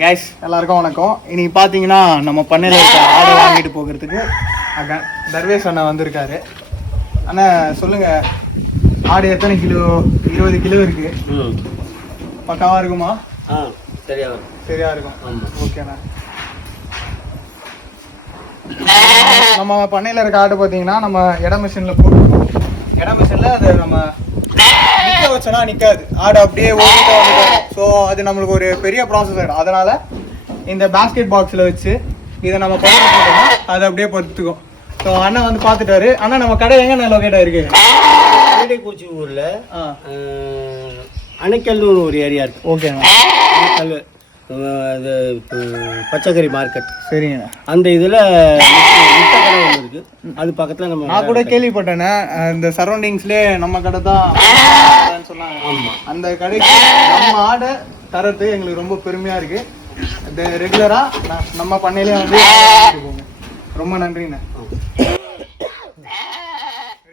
Guys எல்லாருக்கும் வணக்கம். இன்னைக்கு பார்த்தீங்கன்னா நம்ம பண்ணையில் இருக்க ஆடை வாங்கிட்டு போகிறதுக்கு தர்வேஷ் அண்ணா வந்திருக்காரு. அண்ணா சொல்லுங்க, ஆடு எத்தனை கிலோ? 20 கிலோ இருக்கு. பக்காவா இருக்குமா? சரியா இருக்கும். ஓகேண்ணா. நம்ம பண்ணையில் இருக்க ஆடு பார்த்தீங்கன்னா நம்ம இட மிஷினில் போட்டுருக்கோம். இட மிஷினில் அது நம்ம நிற்க வச்சோன்னா நிற்காது, ஆடு அப்படியே ஓடிட்டு வந்துடும். ஸோ அது நம்மளுக்கு ஒரு பெரிய ப்ராசஸ் ஆகிடும். அதனால் இந்த பேஸ்கெட் பாக்ஸில் வச்சு இதை நம்ம படுத்து போட்டோம்னா அது அப்படியே படுத்துக்கும். ஸோ அண்ணன் வந்து பார்த்துட்டாரு. அண்ணா நம்ம கடை எங்கே லொக்கேட் ஆகிருக்கு? குறிச்சி ஊரில் அணைக்கல்னு ஒரு ஏரியா இருக்குது. ஓகேண்ணா. அணைக்கல் இது பச்சைக்கறி மார்க்கெட். சரிங்கண்ணா. அந்த இதில் கடை ஒன்று இருக்குது. அது பக்கத்தில் நான் கூட கேள்விப்பட்டேண்ணே, இந்த சரௌண்டிங்ஸ்லேயே நம்ம கடை தான் சொன்னாங்க. ஆமாம், அந்த கடைக்கு நம்ம ஆடை தரது எங்களுக்கு ரொம்ப பெருமையாக இருக்குது. ரெகுலராக நம்ம பண்ணையிலே வந்து ரொம்ப நன்றிண்ணே.